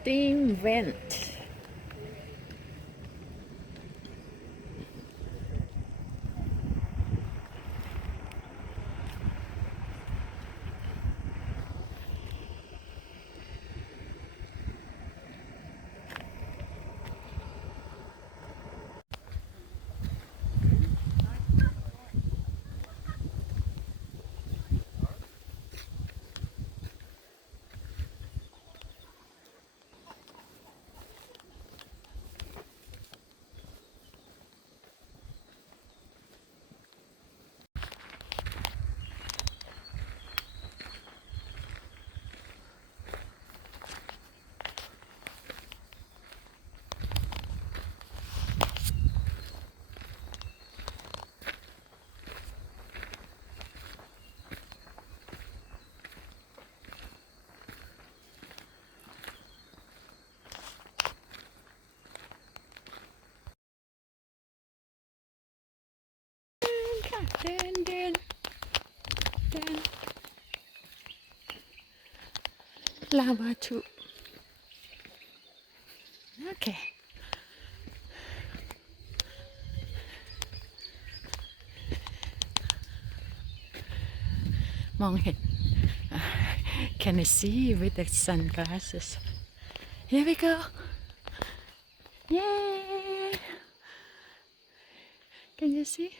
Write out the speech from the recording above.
steam vent. Dun. Lava too. Okay. มองเห็น Can you see with the sunglasses? Here we go. Yay! Can you see?